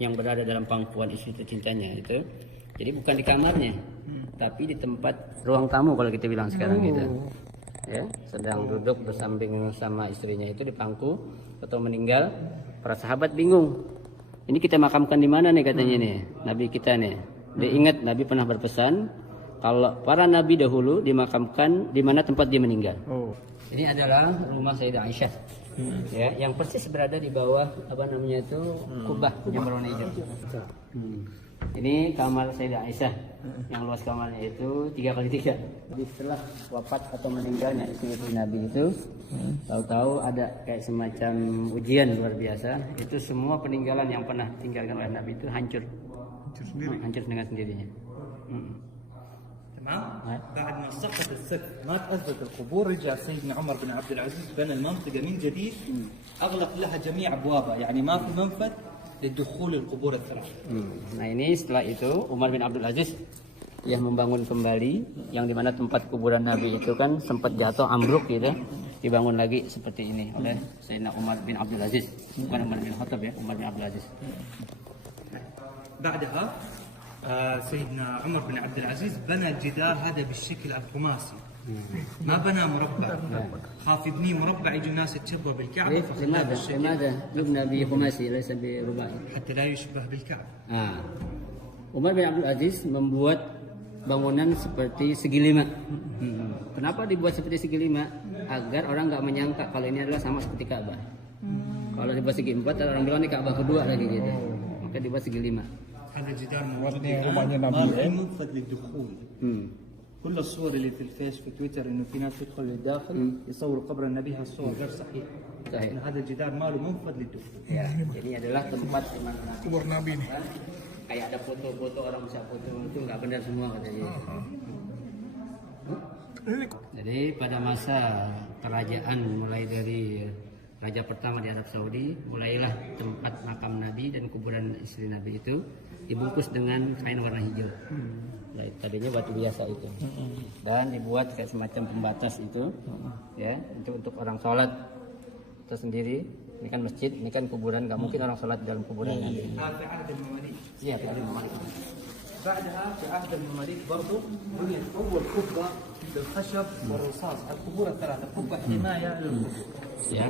yang berada dalam pangkuan istri tercintanya itu. Jadi bukan di kamarnya, tapi di tempat ruang tamu kalau kita bilang sekarang gitu. Ya, sedang duduk bersamping sama istrinya itu di pangku atau meninggal. Para sahabat bingung. Ini kita makamkan di mana nih katanya nih, Nabi kita nih. Dia ingat Nabi pernah berpesan kalau para nabi dahulu dimakamkan di mana tempat dia meninggal. Ini adalah rumah Sayyidah Aisyah. Ya, yang persis berada di bawah apa namanya itu kubah yang berwarna hijau. Ini kamar Sayyidah Aisyah yang luas kamarnya itu 3x3. Jadi setelah wafat atau meninggalnya istri Nabi itu, tahu-tahu ada kayak semacam ujian luar biasa. Itu semua peninggalan yang pernah ditinggalkan oleh Nabi itu hancur dengan sendirinya. تمام. بعد ما سقط السقف ما تأثبت القبور رجع سيدنا عمر بن عبد العزيز بنى المنطقة من جديد أغلق لها جميع أبوابها يعني ما في منفذ للدخول القبور الثلاث. Nah ini setelah itu Umar bin Abdul Aziz yang membangun kembali yang dimana tempat kuburan Nabi itu kan sempat jatuh ambruk gitu, dibangun lagi seperti ini oleh Sayyidina Umar bin Abdul Aziz, bukan Umar bin Khattab ya, Umar bin Abdul Aziz. بعدها سيدنا عمر بن عبد العزيز بنى الجدار هذا بالشكل الخماسي ما بنى مربع خاف يبنيه مربع يجي الناس يتشبه بالكعبة لماذا يبنى بخماسي ليس برباعي حتى لا يشبه بالكعبة. Umar bin Abdul Aziz membuat bangunan seperti segi lima. Kenapa dibuat seperti segi lima? Agar orang nggak menyangka kalau ini adalah sama seperti Ka'bah. Kalau dibuat segi empat orang bilang ini Ka'bah kedua lagi gitu. Maka dibuat segi lima. هذا الجدار موجود الآن ما في منفذ للدخول. كل الصور اللي في الفيس في تويتر انه في ناس يدخل للداخل يصوروا قبر النبي هالصور غير صحيح. هذا الجدار ما له منفذ للدخول. Ya, ini adalah tempat di mana kubur Nabi nih. Kayak ada foto-foto orang bisa foto itu nggak benar semua katanya. Jadi pada masa kerajaan mulai dari raja pertama di Arab Saudi, mulailah tempat makam Nabi dan kuburan istri Nabi itu dibungkus dengan kain warna hijau. Nah, tadinya batu biasa itu, dan dibuat kayak semacam pembatas itu, ya untuk orang sholat tersendiri. Ini kan masjid, ini kan kuburan, nggak mungkin orang sholat dalam kuburan Nabi. Iya, في عهد المماليك. بعدها في عهد المماليك برضو بنيت اول قبه بالخشب والرصاص القبور الثلاثه قبه حمايه للقبور. Ya.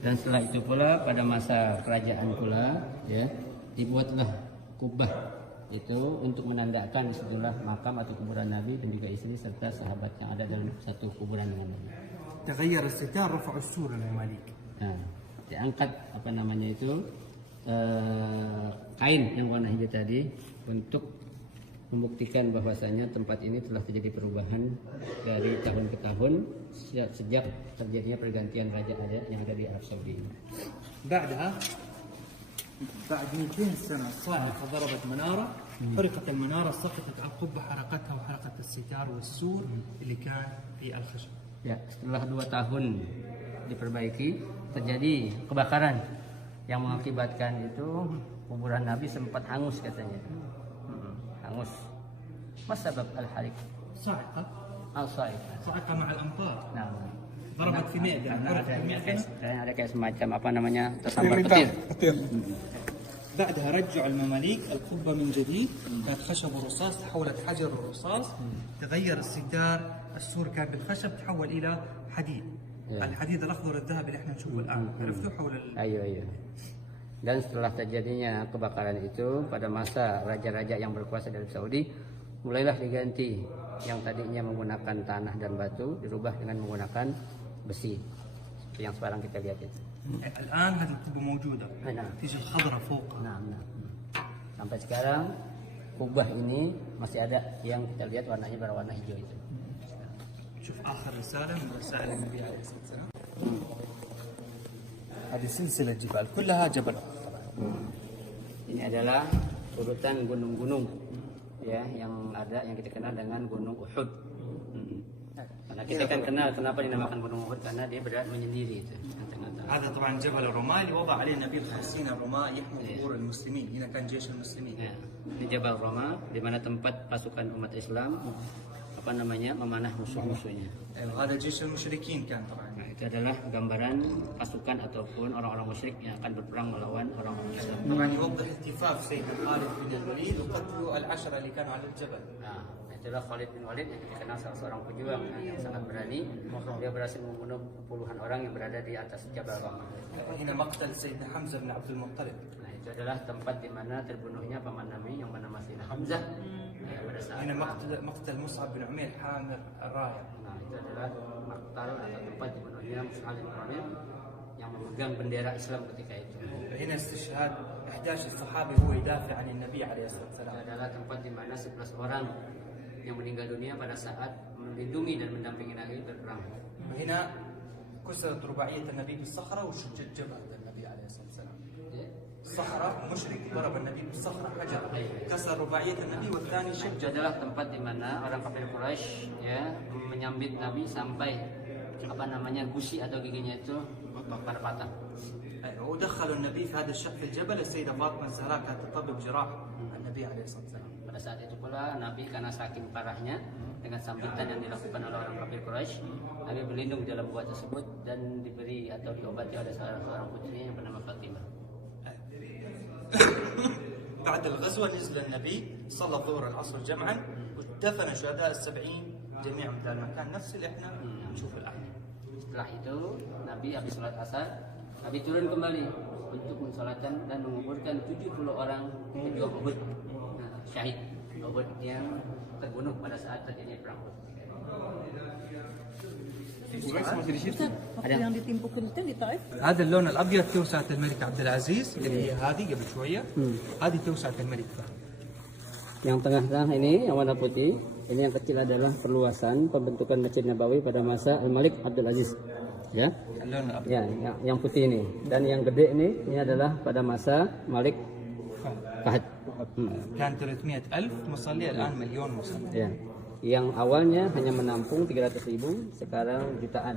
Dan setelah itu pula pada masa kerajaan pula ya dibuatlah kubah itu untuk menandakan sejumlah makam atau kuburan Nabi dan juga istri serta sahabat yang ada dalam satu kuburan dengan Nabi. تغير الستار رفعوا السور المماليك. Nah, diangkat apa namanya itu kain yang warna hijau tadi untuk membuktikan bahwasanya tempat ini telah terjadi perubahan dari tahun ke tahun sejak terjadinya pergantian raja-raja yang ada di Arab Saudi. بعدها بعد 200 سنة الصاعقة ضربت منارة حرقت المنارة سقطت على القبة حرقتها وحرقت الستار والسور اللي كان في الخشب. Ya, setelah 2 tahun diperbaiki terjadi kebakaran yang mengakibatkan itu kuburan Nabi sempat hangus katanya. Hangus. Mas sebab al-harik? صاعقة. Al-sa'iqah. صاعقة مع الأمطار. Nah, ضربت في معدة. ada kayak semacam apa namanya tersambar petir. بعدها رجعوا المماليك القبة من جديد كانت خشب ورصاص تحولت حجر ورصاص تغير الستار السور كان بالخشب تحول إلى حديد. الحديد الأخضر الذهبي اللي احنا نشوفه الآن عرفتوا حول Ayo. Dan setelah terjadinya kebakaran itu pada masa raja-raja yang berkuasa dari Saudi mulailah diganti yang tadinya menggunakan tanah dan batu dirubah dengan menggunakan besi seperti yang sekarang kita lihat itu. الآن هذه القبة موجودة تيجي الخضرة فوق. Nah. Sampai sekarang kubah ini masih ada yang kita lihat warnanya berwarna hijau itu. شوف آخر رسالة من رسائل النبي عليه الصلاة والسلام. هذه سلسلة جبال كلها جبل. Ini adalah urutan gunung-gunung ya yang ada yang kita kenal dengan Gunung Uhud. Karena kita kan kenal kenapa dinamakan Gunung Uhud karena dia berada menyendiri itu. هذا طبعا جبل الرماة اللي وضع عليه النبي 50 الرماة يحموا ظهور المسلمين. هنا كان جيش المسلمين. Ya, ini Jabal Roma di mana tempat pasukan umat Islam memanah musuh-musuhnya. هذا جيش المشركين كان طبعا. Nah, itu Itu adalah gambaran pasukan ataupun orang-orang musyrik yang akan berperang melawan orang-orang Islam. طبعا يوضح التفاف سيدنا خالد بن الوليد وقتلوا العشرة اللي كانوا على الجبل. Nah, itulah Khalid bin Walid yang dikenal salah seorang pejuang yang sangat berani. Dia berhasil membunuh puluhan orang yang berada di atas Jabal Rahmah. هنا مقتل سيدنا حمزة بن عبد المطلب. Nah, itu adalah tempat di mana terbunuhnya paman Nabi yang bernama Sayyidina Hamzah. Pada saat هنا مقتل مصعب بن عمير حامل الراية. Nah, itu adalah maktal atau tempat dibunuhnya Mus'ab bin Umair yang memegang bendera Islam ketika itu. هنا استشهاد 11 صحابي هو يدافع عن النبي عليه الصلاة Itu والسلام. adalah tempat di mana 11 orang yang meninggal dunia pada saat melindungi dan mendampingi Nabi berperang. هنا كسرت رباعية النبي بالصخرة وشجت جبهة النبي عليه الصلاة والسلام. Ya. صخرة مشرك ضرب النبي بالصخرة حجر كسر رباعية النبي والثاني Itu شج. adalah tempat di mana orang kafir Quraisy ya menyambit Nabi sampai gusi atau giginya itu patah. ودخلوا النبي في هذا الشق في الجبل. السيدة فاطمة الزهراء كانت تطبب جراح النبي عليه الصلاة والسلام. Pada saat itu pula Nabi karena saking parahnya dengan sambitan yang dilakukan oleh orang kafir Quraisy, Nabi berlindung di dalam gua tersebut dan diberi atau diobati oleh salah seorang putrinya yang bernama Fatimah. بعد الغزوة نزل النبي صلى الظهر العصر جمعا ودفن شهداء السبعين جميعا في المكان نفس اللي احنا نشوف الآن. Setelah itu Nabi habis sholat asar, Nabi turun kembali untuk mensolatkan dan menguburkan 70 orang pejuang Uhud, syahid Uhud yang terbunuh pada saat terjadi perang Uhud. Ustaz, waktu yang ditimpukan itu di Taif? هذا اللون الابيض توسعة الملك عبد العزيز اللي هي هذه قبل شويه. هذه توسعة الملك فهد. Yang tengah-tengah ini yang warna putih, ini yang kecil adalah perluasan pembentukan Masjid Nabawi pada masa Al-Malik Abdul Aziz. Ya. اللون الابيض Ya, yang putih ini. Dan yang gede ini adalah pada masa Malik Fahd. كان 300,000 مصلي الان مليون مصلي. Ya. Yang awalnya hanya menampung 300.000, sekarang jutaan.